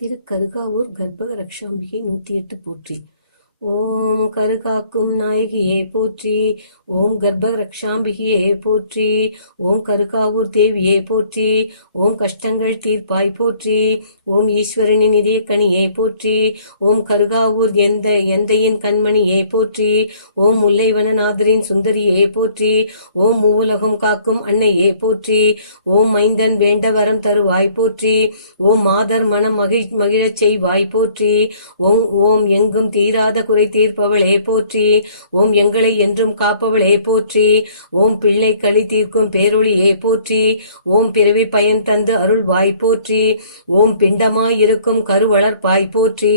திருக்கருகாவூர் கர்ப்பக ரக்ஷாம்பிகை 108 போற்றி. ஓம் கருகாக்கும் நாயகியே போற்றி. ஓம் கர்ப்ப ரக்ஷாம்பிகையே போற்றி. ஓம் கருகாவூர் தேவியே போற்றி. ஓம் கஷ்டங்கள் தீர்ப்பாய் போற்றி. ஓம் ஈஸ்வரனின் இதயக்கனியே போற்றி. ஓம் கருகாவூர் எந்தையின் கண்மணியே போற்றி. ஓம் முல்லைவனநாதரின் சுந்தரியே போற்றி. ஓம் மூவுலகம் காக்கும் அன்னையே போற்றி. ஓம் மைந்தன் வேண்ட வரம் தருவாய் போற்றி. ஓம் மாதர் மனம் மகிழச் செய்வாய் போற்றி. ஓம் எங்கும் தீராத குறை தீர்ப்பவளே போற்றி. ஓம் எங்களை என்றும் காப்பவளே போற்றி. ஓம் பிள்ளை களி தீர்க்கும் பேரொளியே போற்றி. ஓம் பிறவி பயன் தந்து அருள்வாய் போற்றி. ஓம் பிண்டமாய் இருக்கும் கருவளர்ப்பாய் போற்றி.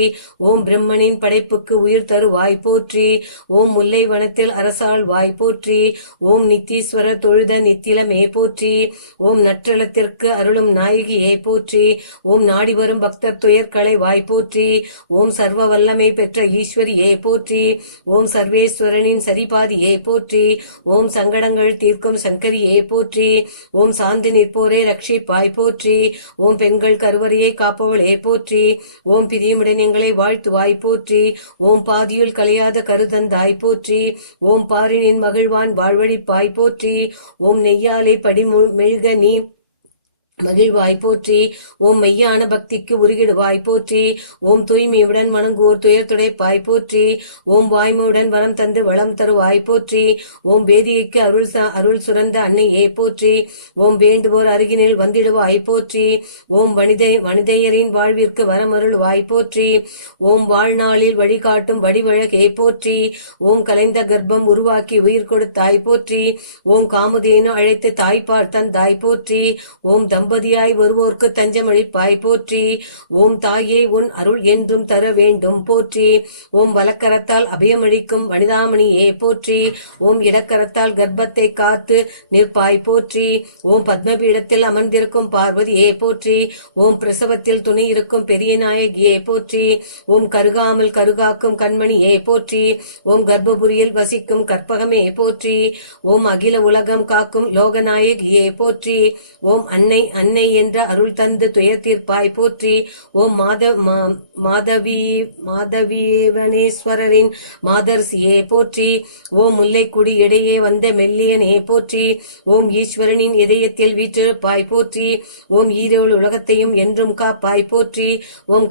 ஓம் பிரம்மனின் படைப்புக்கு உயிர் தருவாய் போற்றி. ஓம் முல்லை வனத்தில் அரசாழ்வாய் போற்றி. ஓம் நித்தீஸ்வரர் தொழுத நித்திலமே போற்றி. ஓம் நற்றலத்திற்கு அருளும் நாயகியே போற்றி. ஓம் நாடி வரும் பக்தர் துயர் களைவாய் போற்றி. ஓம் சர்வ வல்லமை பெற்ற ஈஸ்வரியே போற்றி. ஓம் சர்வேஸ்வரனின் சரிபாதியே போற்றி. ஓம் சங்கடங்கள் தீர்க்கும் சங்கரியே போற்றி. ஓம் சாந்தி நிற்போரே ரட்சிப்பாய் போற்றி. ஓம் பெண்கள் கருவறையை காப்பவளே போற்றி. ஓம் பிரியமுடன் எங்களை வாழ்த்துவாய் போற்றி. ஓம் பாதியுள் கலையாத கருதந்தாய் போற்றி. ஓம் பாரினின் மகிழ்வான் வாழ்வழிப்பாய் போற்றி. ஓம் நெய்யாலை படி மெழுக நீ மகிழ்வாய் போற்றி. ஓம் மெய்யான பக்திக்கு உருகிடுவாய் போற்றி. ஓம் தூய்மையுடன் வணங்குவோர் துயர் துடைப்பாய் போற்றி. ஓம் வாய்மையுடன் வரம் தந்து வளம் தருவாய் போற்றி. ஓம் வேதியைக்கு அருள் சுரந்த அன்னையே போற்றி. ஓம் வேண்டுவோர் அருகினில் வந்திடுவாய் போற்றி. ஓம் வனிதையரின் வாழ்விற்கு வரமருள்வாய் போற்றி. ஓம் வாழ்நாளில் வழிகாட்டும் வடிவழகே போற்றி. ஓம் கலைந்த கர்ப்பம் உருவாக்கி உயிர் கொடுத்தாய் போற்றி. ஓம் காமுதேனு அழைத்து தாய்ப்பார் தந்தாய் போற்றி. ஓம் தம்பதியாய் வருவோர்க்கு தஞ்சமளிப்பாய் போற்றி. ஓம் தாயே உன் அருள் என்றும் தர வேண்டும் போற்றி. ஓம் வலக்கரத்தால் அபயமளிக்கும் வனிதாமணியே போற்றி. ஓம் இடக்கரத்தால் கர்ப்பத்தை காத்து நிற்பாய் போற்றி. ஓம் பத்மபீடத்தில் அமர்ந்திருக்கும் பார்வதியே போற்றி. ஓம் பிரசவத்தில் துணை இருக்கும் பெரிய நாயகியே போற்றி. ஓம் கருகாமல் கருகாக்கும் கண்மணியே போற்றி. ஓம் கர்ப்பபுரியில் வசிக்கும் கற்பகமே போற்றி. ஓம் அகில உலகம் காக்கும் லோகநாயகியே போற்றி. ஓம் அன்னை என்ற அருள் தந்து துயர் தீர்ப்பாய் போற்றி. ஓம் மாதவீவனேஸ்வரரின் மாதர்சியே போற்றி. ஓம் முல்லைக்குடி இடையே வந்த மெல்லியனே போற்றி. ஓம் ஈஸ்வரனின் இதயத்தில் வீற்றிருப்பாய் போற்றி. ஓம் ஈரோடு உலகத்தையும் என்றும் காப்பாய் போற்றி. ஓம்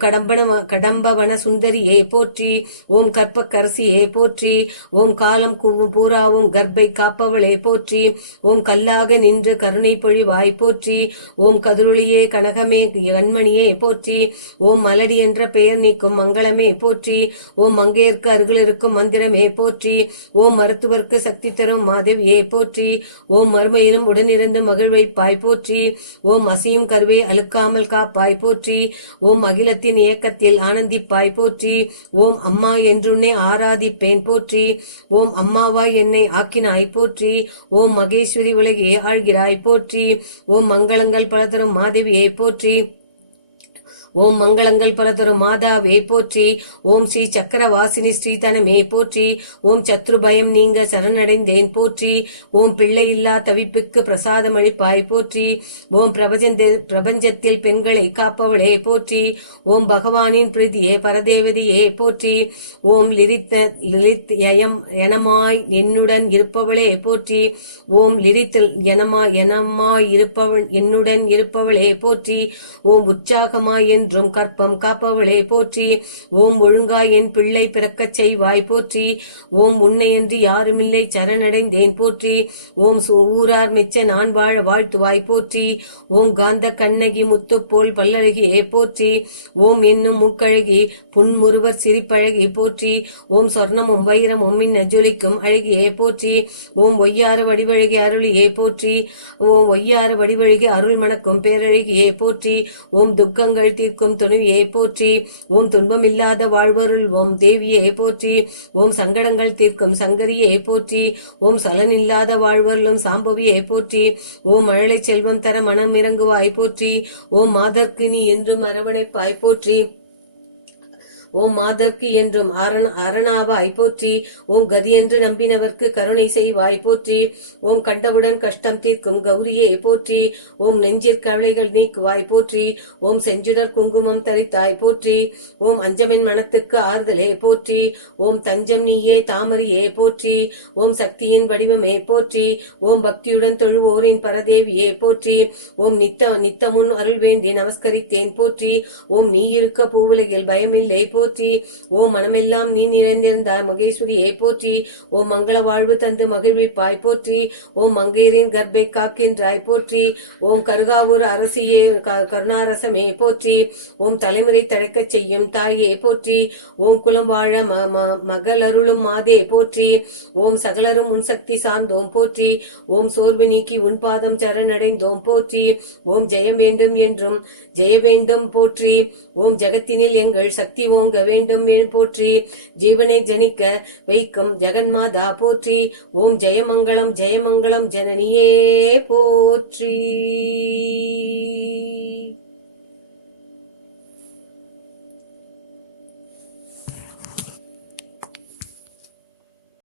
கடம்பவன சுந்தரியே போற்றி. ஓம் கற்பக்கரசியே போற்றி. ஓம் காலம் பூராவும் கர்ப்பை காப்பவளே போற்றி. ஓம் கல்லாக நின்று கருணை பொழிவாய் போற்றி. ஓம் கதிரொளியே கனகமே கண்மணியே போற்றி. ஓம் மலடி என்ற பெயர் நீக்கும் மங்களமே போற்றி. ஓம் மங்கையர்க்கு அருகில் இருக்கும் மந்திரமே போற்றி. ஓம் மருத்துவர்க்கு சக்தி தரும் மாதவியே போற்றி. ஓம் மர்மையிலும் உடனிருந்து மகிழ்வைப்பாய் போற்றி. ஓம் அசையும் கருவை அழுக்காமல் காப்பாய் போற்றி. ஓம் அகிலத்தின் இயக்கத்தில் ஆனந்திப்பாய் போற்றி. ஓம் அம்மா என்றுன்னே ஆராதிப்பேன் போற்றி. ஓம் அம்மாவாய் என்னை ஆக்கினாய் போற்றி. ஓம் மகேஸ்வரி உலகே ஆழ்கிறாய் போற்றி. ஓம் மங்களங்கள் பல தரும் மாதவியை போற்றி. ஓம் மங்களங்கள் பல தரும் மாதாவே போற்றி. ஓம் ஸ்ரீ சக்கரவாசினி ஸ்ரீதனமே போற்றி. ஓம் சத்ரு பயம் நீங்க சரணடைந்தேன் போற்றி. ஓம் பிள்ளை இல்லா தவிப்புக்கு பிரசாதம் அளிப்பாய் போற்றி. ஓம் பிரபஞ்சத்தில் பெண்களை காப்பவளே போற்றி. ஓம் பகவானின் பிரீதியே பரதேவதியே போற்றி. ஓம் லிரித் எனமாய் என்னுடன் இருப்பவளே போற்றி. ஓம் லிரித் எனமாய் இருப்பவள் என்னுடன் இருப்பவளே போற்றி. ஓம் உற்சாகமாய் என்றும் கற்பம் காப்பவளே போற்றி. ஓம் ஒழுங்காய் என் பிள்ளை பிறக்கச் செய்வாய் போற்றி. ஓம் உன்னையன்றி யாருமில்லை சரணடைந்தேன் போற்றி. ஓம் ஊரார் மெச்ச நான் வாழ வாழ்த்துவாய் போற்றி. ஓம் காந்த கண்ணகி முத்து போல் பல்லழகியே போற்றி. ஓம் என்னும் மூக்கழகி புன்முறுவர் சிரிப்பழகி போற்றி. ஓம் சொர்ணமும் வைரமும் மின்னஜொலிக்கும் அழகியே போற்றி. ஓம் ஒய்யார வடிவழகி அருளியே போற்றி. ஓம் ஒய்யார வடிவழகி அருள் மணக்கும் பேரழகியே போற்றி. ஓம் துக்கங்கள் தீர்க்கும் துணிவியே போற்றி. ஓம் துன்பம் இல்லாத வாழ்வருள் ஓம் தேவியே போற்றி. ஓம் சங்கடங்கள் தீர்க்கும் சங்கரியே போற்றி. ஓம் சலன் இல்லாத வாழ்வருளும் சாம்பவியே போற்றி. ஓம் மழலை செல்வம் தர மனம் இறங்குவாய் போற்றி. ஓம் மாதர்க்கு நீ என்றும் அரவணைப்பாய் போற்றி. ஓம் மாதர்க்கு என்றும் அரணாவாய் போற்றி. ஓம் கதி என்று நம்பினவர்க்கு கருணை செய்வாய் போற்றி. ஓம் கண்டவுடன் கஷ்டம் தீர்க்கும் கௌரியே போற்றி. ஓம் நெஞ்சிற் கவலைகள் நீக்குவாய் போற்றி. ஓம் செஞ்சுடர் குங்குமம் தரித்தாய் போற்றி. ஓம் அஞ்சமின் மனத்துக்கு ஆறுதலே போற்றி. ஓம் தஞ்சம் நீயே தாமரையே போற்றி. ஓம் சக்தியின் வடிவமே போற்றி. ஓம் பக்தியுடன் தொழுவோரின் பரதேவியே போற்றி. ஓம் நித்தமுன் அருள் வேண்டி நமஸ்கரித்தேன் போற்றி. ஓம் நீ இருக்க பூவுலகில் பயமில்லை போற்றி. ஓம் மனமெல்லாம் நீ நிறைந்திருந்தாய் மகேஸ்வரியே போற்றி. ஓம் மங்கள வாழ்வு தந்து மகிழ்விப்பாய் போற்றி. ஓம் மங்கையரின் கர்ப்பை காக்கின்றாய் போற்றி. ஓம் கருகாவூர் அரசியே கருணாரசமே போற்றி. ஓம் தலைமுறை தழைக்கச் செய்யும் தாயே போற்றி. ஓம் குலம் வாழ மகளருளும் மாதே போற்றி. ஓம் சகலரும் உன் சக்தி சார்ந்தோம் போற்றி. ஓம் சோர்வு நீக்கி உன் பாதம் சரணடைந்தோம் போற்றி. ஓம் ஜெயம் வேண்டும் என்றும் ஜெய வேண்டும் போற்றி. ஓம் ஜெகத்தினில் எங்கள் சக்தி ஓங்க வேண்டும் போற்றி. ஜீவனை ஜனிக்க வைக்கும் ஜெகன்மாதா போற்றி. ஓம் ஜெயமங்கலம் ஜெயமங்கலம் ஜனனியே போற்றி.